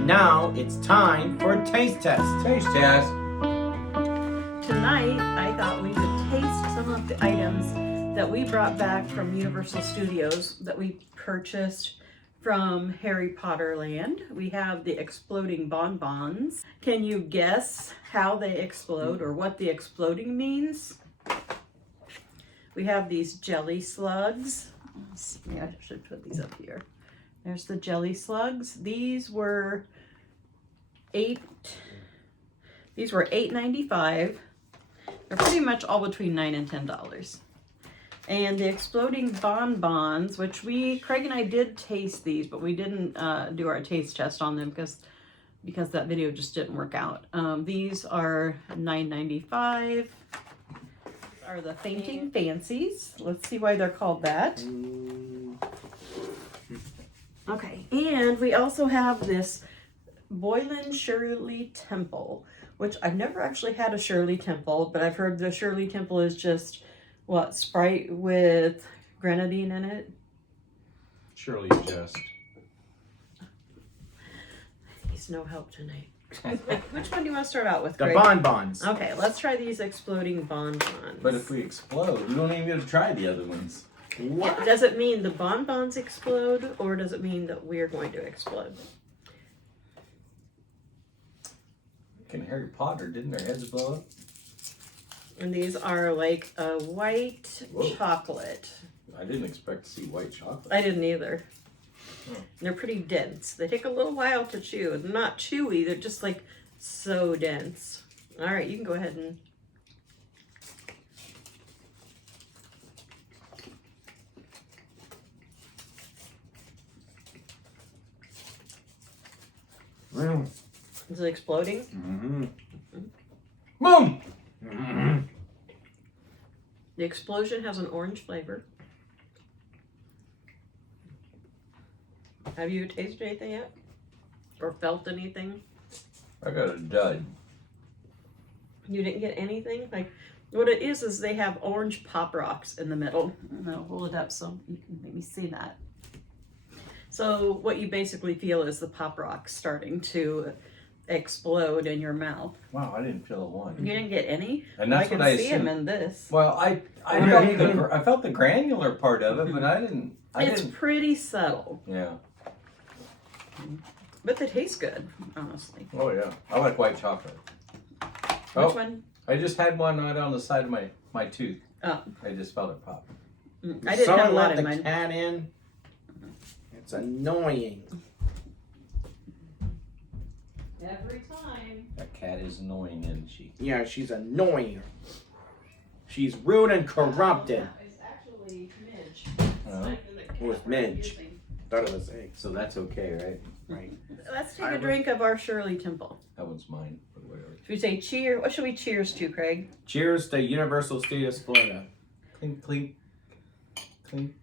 And now it's time for a taste test. Taste test. Tonight, I thought we would taste some of the items that we brought back from Universal Studios that we purchased from Harry Potter Land. We have the exploding bonbons. Can you guess how they explode or what the exploding means? We have these jelly slugs. Maybe I should put these up here. There's the jelly slugs. These were $8.95. They're pretty much all between $9 and $10. And the exploding bonbons, which Craig and I did taste these, but we didn't do our taste test on them because that video just didn't work out. These are $9.95. Are the fainting fancies. Let's see why they're called that. Okay, and we also have this Boylan Shirley Temple, which I've never actually had a Shirley Temple, but I've heard the Shirley Temple is just, what, Sprite with grenadine in it? Surely just. He's no help tonight. Which one do you want to start out with, The Craig? bonbons. Okay, let's try these exploding bonbons. But if we explode, we don't even get to try the other ones. What? Does it mean the bonbons explode, or does it mean that we're going to explode? In Harry Potter, didn't their heads blow up? And these are like a white Whoa. chocolate. I didn't expect to see white chocolate. I didn't either. Oh. They're pretty dense. They take a little while to chew. They're not chewy. They're just like so dense. All right, you can go ahead and... Mm. Is it exploding? Mm-hmm. Boom! Mm-hmm. The explosion has an orange flavor. Have you tasted anything yet? Or felt anything? I got a dud. You didn't get anything? Like, what it is they have orange pop rocks in the middle. And I'll hold it up so you can maybe see that. So what you basically feel is the pop rocks starting to explode in your mouth. Wow, I didn't feel one. You didn't get any? And that's I can what I see them assumed. in this. Well, I felt the granular part of it, but I didn't. It's pretty subtle, Yeah. but they taste good, honestly. Oh yeah. I like white chocolate. Which one? I just had one right on the side of my tooth. Oh. I just felt it pop. I didn't have a lot let in the mine. cat in. It's annoying. Every time. That cat is annoying, isn't she? Yeah, she's annoying. She's rude and corrupted. It's actually Midge. Oh. It was Midge. Thought it was eggs. So that's okay, right? Right. Let's take a drink of our Shirley Temple. That one's mine, but whatever. Should we say cheer? What should we cheers to, Craig? Cheers to Universal Studios Florida. Clink, clink, clink.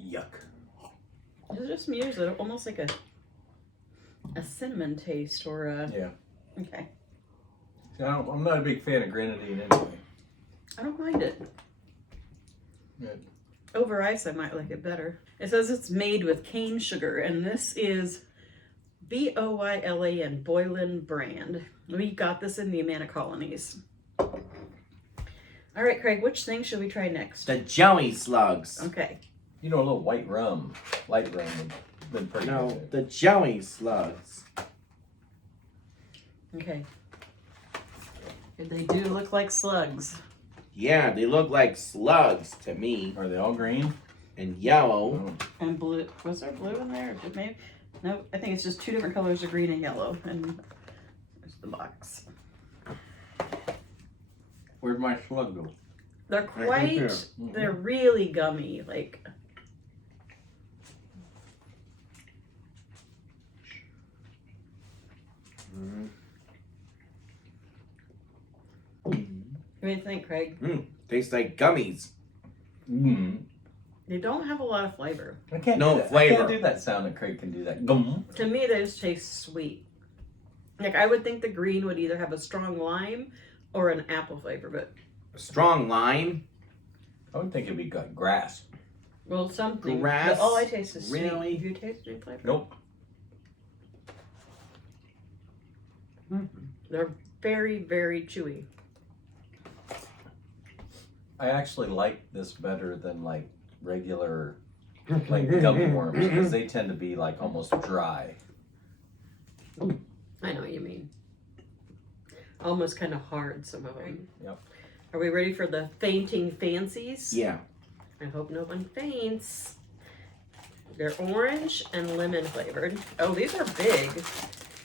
Yuck. It's just me. Is it almost like a cinnamon taste or a... Yeah. Okay. See, I'm not a big fan of grenadine anyway. I don't mind it. Good. Over ice, I might like it better. It says it's made with cane sugar, and this is Boylan Boylan brand. We got this in the Amana colonies. All right, Craig, which thing should we try next? The jelly slugs. Okay. You know, a little white rum, light rum would have been pretty No, good. the jelly slugs. Okay. They do look like slugs. Yeah, they look like slugs to me. Are they all green? And yellow. Oh. And blue. Was there blue in there? Or maybe? No, I think it's just two different colors of green and yellow. And there's the box. Where'd my slug go? They're Right here. quite, they're really gummy. Like, Mm. what do you think, Craig? Tastes like gummies. Mm. They don't have a lot of flavor. I can't No do that. I flavor. can't do that sound that Craig can do that. Gum. To me, they just taste sweet. Like, I would think the green would either have a strong lime or an apple flavor, but Strong lime. I would think it'd be good grass. Well, something. Grass? But all I taste is sweet. Really? Have you tasted any flavor? Nope. They're very, very chewy. I actually like this better than like regular like gummy worms because they tend to be like almost dry. I know what you mean. Almost kind of hard, some of them. Yep. Are we ready for the fainting fancies? Yeah. I hope no one faints. They're orange and lemon flavored. Oh, these are big.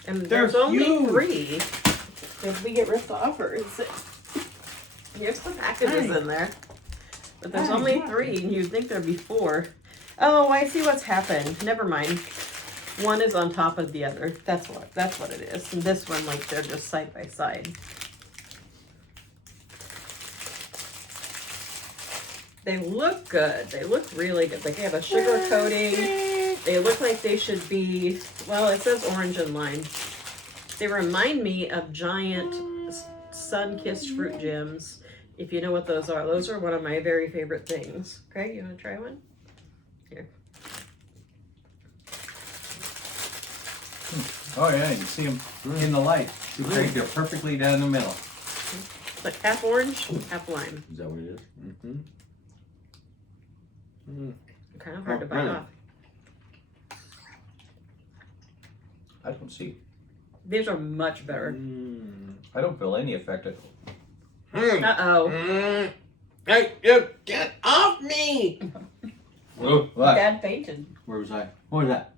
And They're there's only huge. 3. Did we get ripped off or is it? Here's the packages in there. But there's only 3 and you'd think there'd be 4. Oh, I see what's happened. Never mind. One is on top of the other. That's what it is. And this one, like, they're just side by side. They look good. They look really good. Like they have a sugar coating. They look like they should be, well, it says orange and lime. They remind me of giant sun-kissed fruit gems. If you know what those are one of my very favorite things. Craig, you want to try one? Here. Oh yeah, you see them in the light. They're perfectly down the middle. Like half orange, half lime. Is that what it is? Mm-hmm. Kind of hard to bite really? off. I don't see. These are much better. I don't feel any effect. Uh-oh. Hey, you get off me! Oh, what? Dad fainted. Where was I? What was that?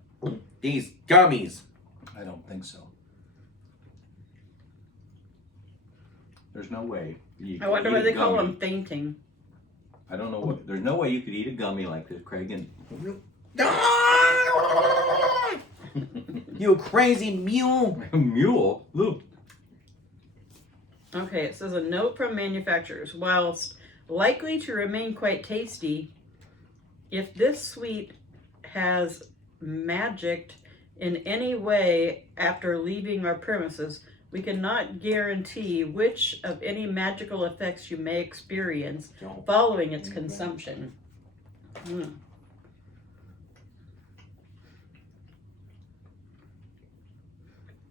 These gummies. I don't think so. There's no way. You I could wonder eat why a they call gummy. them fainting. I don't know what. There's no way you could eat a gummy like this, Craig. And You crazy mule! mule. Look. Okay, it says a note from manufacturers. Whilst likely to remain quite tasty, if this sweet has magicked in any way after leaving our premises, we cannot guarantee which of any magical effects you may experience following its consumption.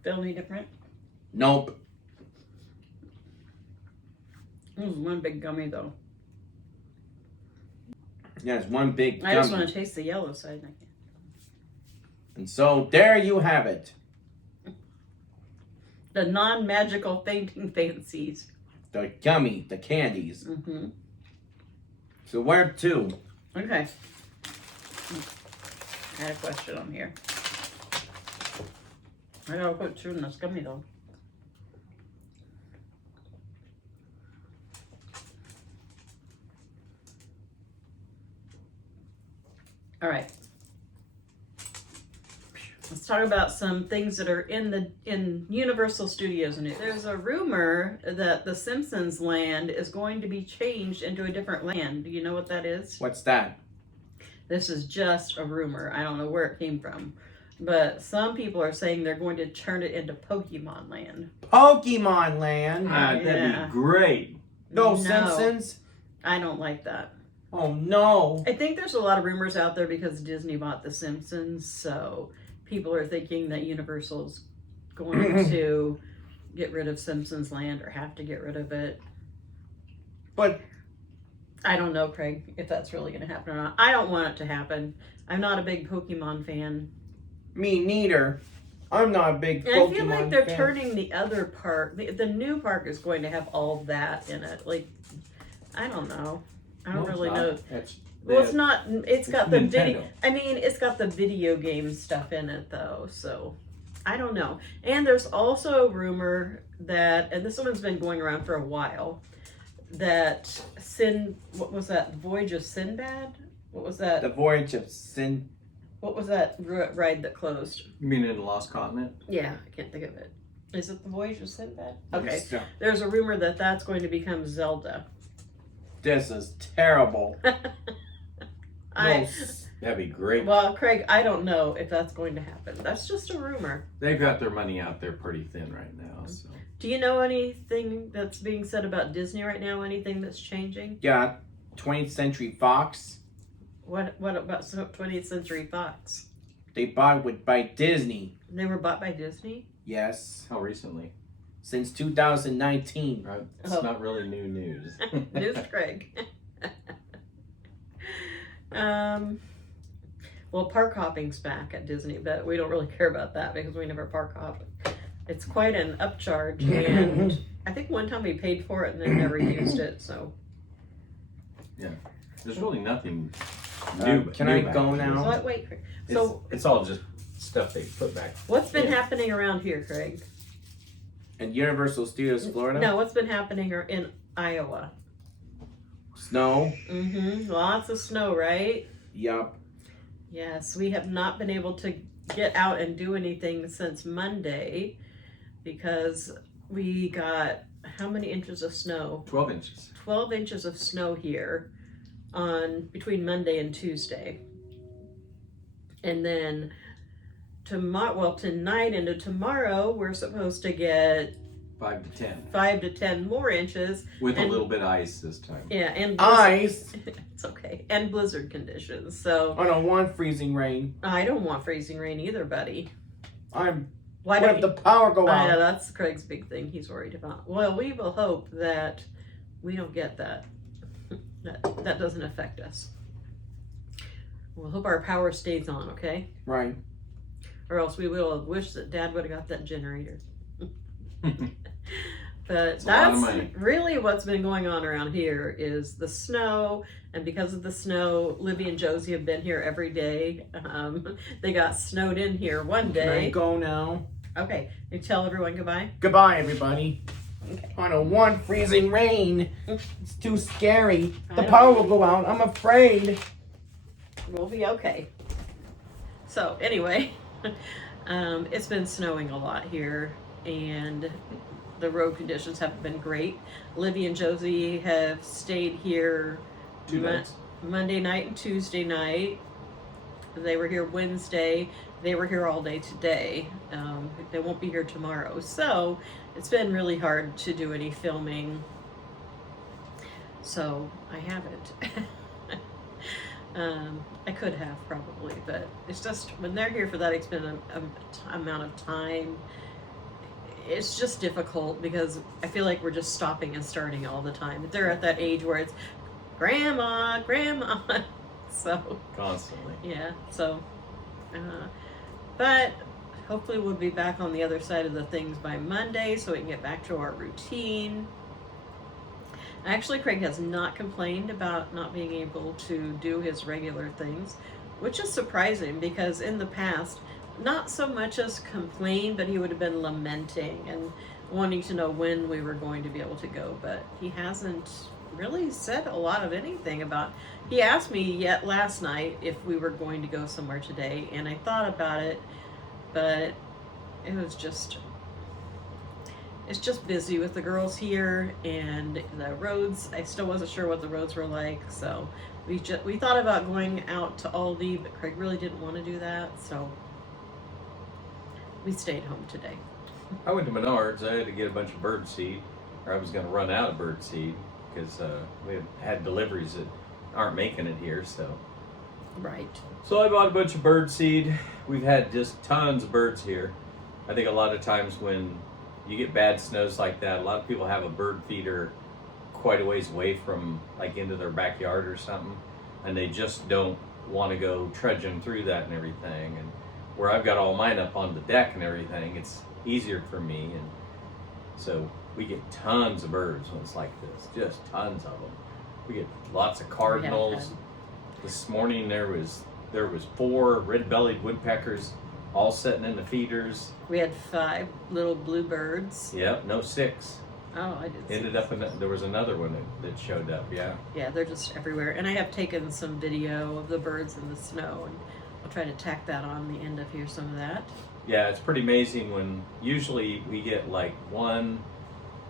Feel any different? Nope. This is one big gummy though. Yeah, it's one big I just gummy. want to taste the yellow side. And so there you have it. The non-magical fainting fancies. The gummy, the candies. Mm-hmm. So where to? Okay. I had a question on here. I gotta put 2 in this gummy though. All right. Let's talk about some things that are in Universal Studios news. There's a rumor that the Simpsons land is going to be changed into a different land. Do you know what that is? What's that? This is just a rumor. I don't know where it came from. But some people are saying they're going to turn it into Pokemon land. Pokemon Land? Yeah. That'd be great. No, No. Simpsons? I don't like that. Oh no. I think there's a lot of rumors out there because Disney bought The Simpsons, so people are thinking that Universal's going to get rid of Simpsons Land or have to get rid of it. But I don't know, Craig, if that's really going to happen or not. I don't want it to happen. I'm not a big Pokemon fan. me neither. I'm not a big And Pokemon I feel like they're fan. turning the other park. The new park is going to have all that in it. Like, I don't know. I don't really know. Well, it's not. It's got the video. I mean, it's got the video game stuff in it, though. So, I don't know. And there's also a rumor that, and this one's been going around for a while, that what was that? Voyage of Sinbad? What was that? The Voyage of Sin. What was that ride that closed? You mean in the Lost Continent? Yeah, I can't think of it. Is it the Voyage of Sinbad? Okay. So, There's a rumor that that's going to become Zelda. this is terrible. That'd be great. Well, Craig, I don't know if that's going to happen. That's just a rumor. They've got their money out there pretty thin right now. So. Do you know anything that's being said about Disney right now? Anything that's changing? Yeah, 20th Century Fox. What about 20th Century Fox? They bought by Disney. They were bought by Disney? Yes. How recently? Since 2019. Right. It's Oh. not really new news. News Craig. Well, park hopping's back at Disney, but we don't really care about that because we never park hop. It's quite an upcharge, and I think one time we paid for it and then never used it, so. There's really nothing new. Can new I back go in now? Disney. So, wait, Craig. So, It's all just stuff they put back. what's been Yeah. happening around here, Craig? And Universal Studios Florida. No, what's been happening in Iowa? Snow. Mm-hmm. Lots of snow, right? Yup. Yes, we have not been able to get out and do anything since Monday because we got how many inches of snow? 12 inches. 12 inches of snow here on between Monday and Tuesday. And then tonight into tomorrow, we're supposed to get 5 to 10. 5 to 10 more inches. With a And- little bit of ice this time. Yeah, and Ice. it's okay. And blizzard conditions. So I don't want freezing rain. I don't want freezing rain either, buddy. Why What don't if the power go I know out? that's Craig's big thing he's worried about. Well, we will hope that we don't get that. that doesn't affect us. We'll hope our power stays on, okay? Right. Or else we will have wished that Dad would have got that generator. But It's a lot of that's money. really what's been going on around here is the snow. And because of the snow, Libby and Josie have been here every day. They got snowed in here one Can I day. go now? Okay, you tell everyone goodbye. Goodbye, everybody. Okay. I don't want freezing rain. It's too scary. The I know. power will go out. I'm afraid. We'll be okay. So anyway, it's been snowing a lot here, and the road conditions haven't been great. Libby and Josie have stayed here 2 nights. Monday night and Tuesday night. They were here Wednesday. They were here all day today. They won't be here tomorrow. So it's been really hard to do any filming. So I haven't. I could have probably, but it's just when they're here for that extended amount of time, it's just difficult because I feel like we're just stopping and starting all the time. They're at that age where it's grandma, grandma. So Constantly. yeah, so but hopefully we'll be back on the other side of the things by Monday so we can get back to our routine. Actually, Craig has not complained about not being able to do his regular things, which is surprising because in the past, not so much as complain, but he would have been lamenting and wanting to know when we were going to be able to go, but he hasn't really said a lot of anything about. He asked me yet last night if we were going to go somewhere today, and I thought about it, but it was just, it's just busy with the girls here and the roads. I still wasn't sure what the roads were like, so we thought about going out to Aldi, but Craig really didn't want to do that, so we stayed home today. I went to Menards. I had to get a bunch of bird seed, or I was going to run out of bird seed because we had deliveries that aren't making it here. So I bought a bunch of bird seed. We've had just tons of birds here. I think a lot of times when you get bad snows like that, a lot of people have a bird feeder quite a ways away from, like, into their backyard or something, and they just don't want to go trudging through that and everything. And where I've got all mine up on the deck and everything, it's easier for me. And so we get tons of birds when it's like this, just tons of them. We get lots of cardinals. This morning there was 4 red-bellied woodpeckers all sitting in the feeders. We had 5 little bluebirds. Yep, no 6. Oh, I did. Ended up in there was another one that showed up. Yeah. Yeah, they're just everywhere. And I have taken some video of the birds in the snow, and I'll try to tack that on the end of here, some of that. Yeah, it's pretty amazing when usually we get like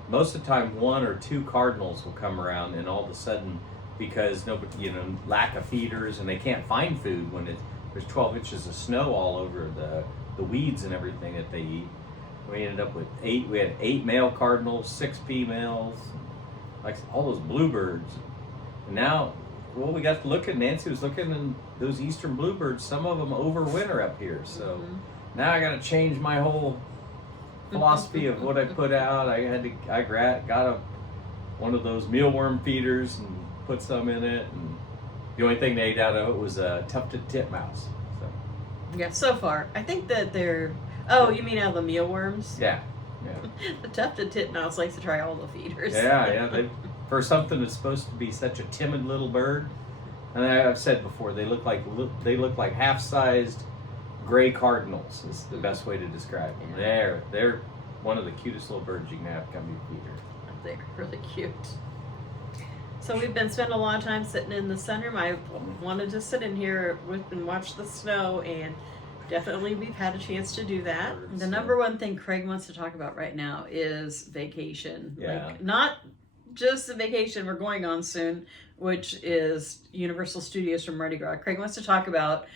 most of the time 1 or 2 cardinals will come around, and all of a sudden, because nobody, lack of feeders and they can't find food when there's 12 inches of snow all over the weeds and everything that they eat. We ended up with 8. We had 8 male cardinals, 6 females, like all those bluebirds. And now, well, we got to look at, Nancy was looking, and those eastern bluebirds, some of them overwinter up here. So now I got to change my whole philosophy of what I put out. I got one of those mealworm feeders and put some in it. And the only thing they ate out of it was a tufted titmouse. So. Yeah, so far. I think that they're... Oh, you mean out of the mealworms? Yeah. The tufted titmouse likes to try all the feeders. Yeah. For something that's supposed to be such a timid little bird, and I've said before, they look like half-sized gray cardinals. Is the best way to describe them. They're one of the cutest little birds you can have come your feeder. They're really cute. So we've been spending a lot of time sitting in the sunroom. I wanted to sit in here and watch the snow, and definitely we've had a chance to do that. The number one thing Craig wants to talk about right now is vacation. Yeah. Like, not just the vacation we're going on soon, which is Universal Studios from Mardi Gras. Craig wants to talk about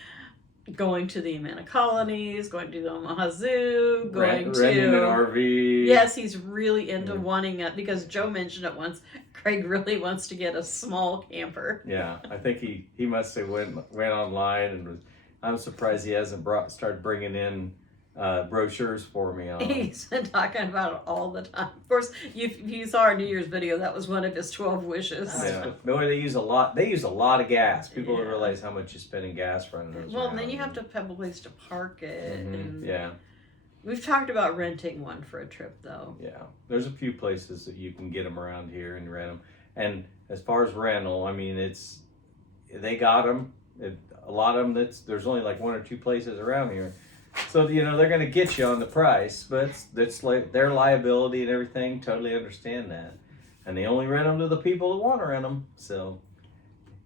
going to the Amana Colonies, going to the Omaha Zoo, renting an RV. Yes, he's really into wanting it, because Joe mentioned it once. Craig really wants to get a small camper. Yeah, I think he must have went online, and I'm surprised he hasn't started bringing in brochures for me on. He's been talking about it all the time. Of course, if you saw our New Year's video, that was one of his 12 wishes. Yeah, no, they use a lot of gas. People don't realize how much you spend in gas running those. Well, and then you have to have a place to park it. And yeah. We've talked about renting one for a trip, though. Yeah, there's a few places that you can get them around here and rent them. And as far as rental, I mean, they got them. A lot of them, there's only like one or two places around here. So, they're going to get you on the price, but that's like their liability and everything. Totally understand that. And they only rent them to the people that want to rent them. So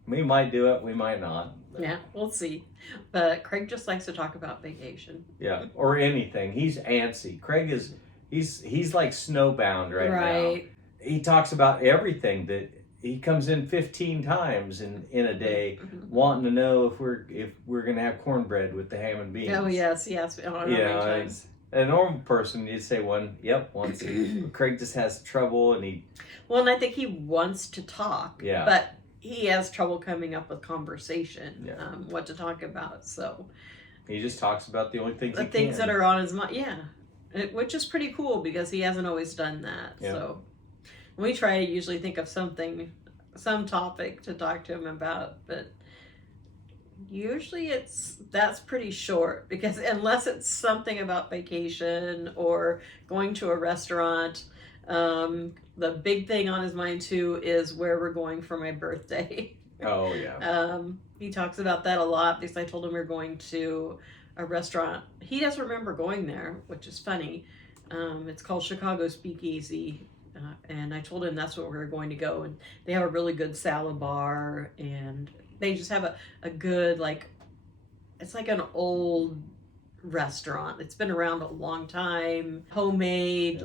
we might do it, we might not. But. Yeah, we'll see. But Craig just likes to talk about vacation. Yeah, or anything. He's antsy. Craig he's like snowbound right now. He talks about everything. That he comes in 15 times in a day, wanting to know if we're gonna have cornbread with the ham and beans. Oh yes. A normal person, you'd say once. Craig just has trouble, and and I think he wants to talk. Yeah. But he has trouble coming up with conversation. What to talk about. So he just talks about the only things that are on his mind. Yeah, which is pretty cool, because he hasn't always done that. Yeah. So we try to usually think of some topic to talk to him about, but usually that's pretty short, because unless it's something about vacation or going to a restaurant, the big thing on his mind too is where we're going for my birthday. Oh yeah. He talks about that a lot, because I told him we're going to a restaurant. He doesn't remember going there, which is funny. It's called Chicago Speakeasy. And I told him that's where we were going to go, and they have a really good salad bar, and they just have a good, it's like an old restaurant. It's been around a long time, homemade,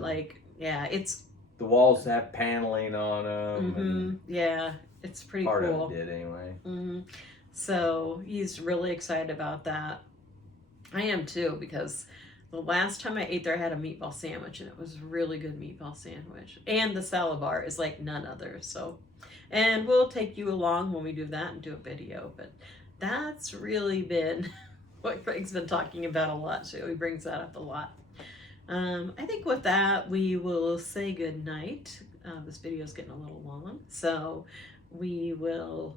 it's... The walls have paneling on them. Yeah, it's pretty cool. Part of it did anyway. So he's really excited about that. I am too, because... The last time I ate there, I had a meatball sandwich, and it was a really good meatball sandwich. And the salad bar is like none other. So, and we'll take you along when we do that and do a video. But that's really been what Craig's been talking about a lot too. He brings that up a lot. I think with that, we will say good night. This video is getting a little long. So we will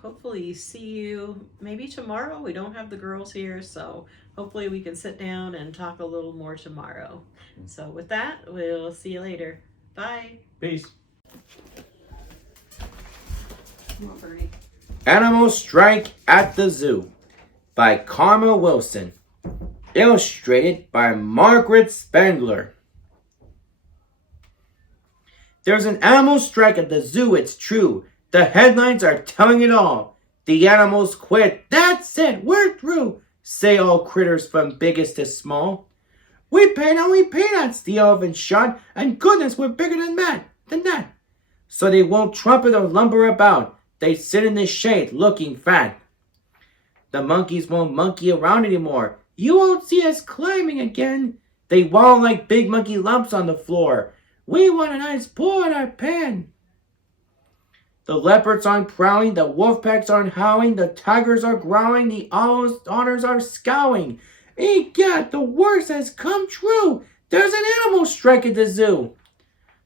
hopefully see you maybe tomorrow. We don't have the girls here, so hopefully we can sit down and talk a little more tomorrow. So with that, we'll see you later. Bye. Peace. Come on, Birdie. Animal Strike at the Zoo by Karma Wilson. Illustrated by Margaret Spangler. There's an animal strike at the zoo, it's true. The headlines are telling it all. The animals quit. That's it, we're through, say all critters from biggest to small. We pay only peanuts, the elephant shot, and goodness, we're bigger than that. So they won't trumpet or lumber about. They sit in the shade looking fat. The monkeys won't monkey around anymore. You won't see us climbing again. They wallow like big monkey lumps on the floor. We want a nice pour in our pan. The leopards aren't prowling, the wolf packs aren't howling, the tigers are growling, the otters are scowling. Egad, the worst has come true. There's an animal strike at the zoo.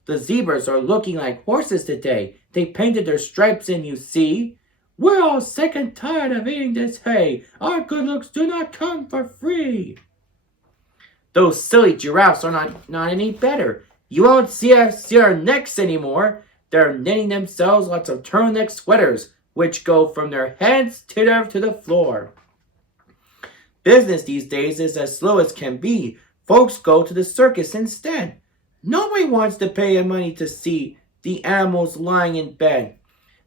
The zebras are looking like horses today. They painted their stripes in, you see. We're all sick and tired of eating this hay. Our good looks do not come for free. Those silly giraffes are not any better. You won't see our necks anymore. They're knitting themselves lots of turtleneck sweaters, which go from their heads to the floor. Business these days is as slow as can be. Folks go to the circus instead. Nobody wants to pay money to see the animals lying in bed.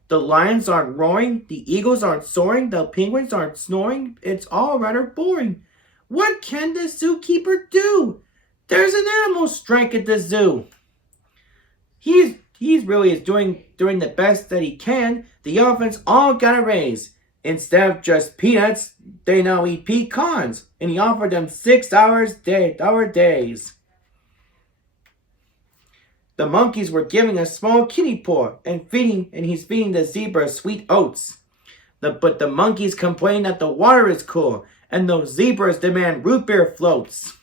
The lions aren't roaring, the eagles aren't soaring, the penguins aren't snoring. It's all rather boring. What can the zookeeper do? There's an animal strike at the zoo. He's really doing the best that he can. The elephants all got a raise. Instead of just peanuts, they now eat pecans. And he offered them 6 hour days. The monkeys were giving a small kitty paw and he's feeding the zebra sweet oats. But the monkeys complain that the water is cool, and those zebras demand root beer floats.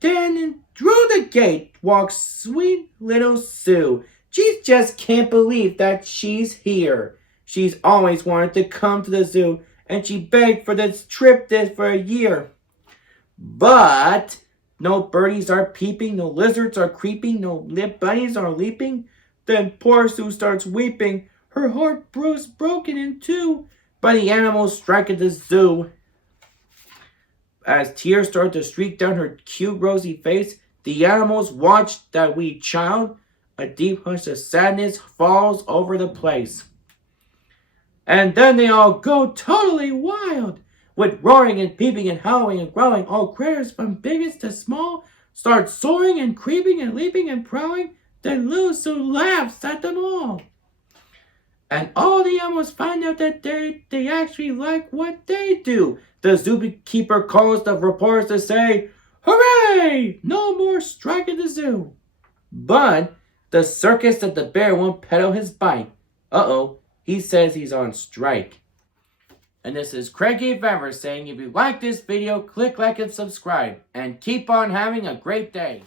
Then through the gate walks sweet little Sue. She just can't believe that she's here. She's always wanted to come to the zoo, and she begged for this trip for a year. But no birdies are peeping, no lizards are creeping, no bunnies are leaping. Then poor Sue starts weeping, her heart broken in two by the animal strike at the zoo. As tears start to streak down her cute rosy face, the animals watch that wee child. A deep hush of sadness falls over the place. And then they all go totally wild. With roaring and peeping and howling and growling, all critters from biggest to small start soaring and creeping and leaping and prowling. Then little Sue laughs at them all. And all the animals find out that they actually like what they do. The zookeeper calls the reporters to say, "Hooray! No more strike at the zoo." But the circus that the bear won't pedal his bike. Uh-oh, he says he's on strike. And this is Craigie Fever saying, if you like this video, click like and subscribe. And keep on having a great day.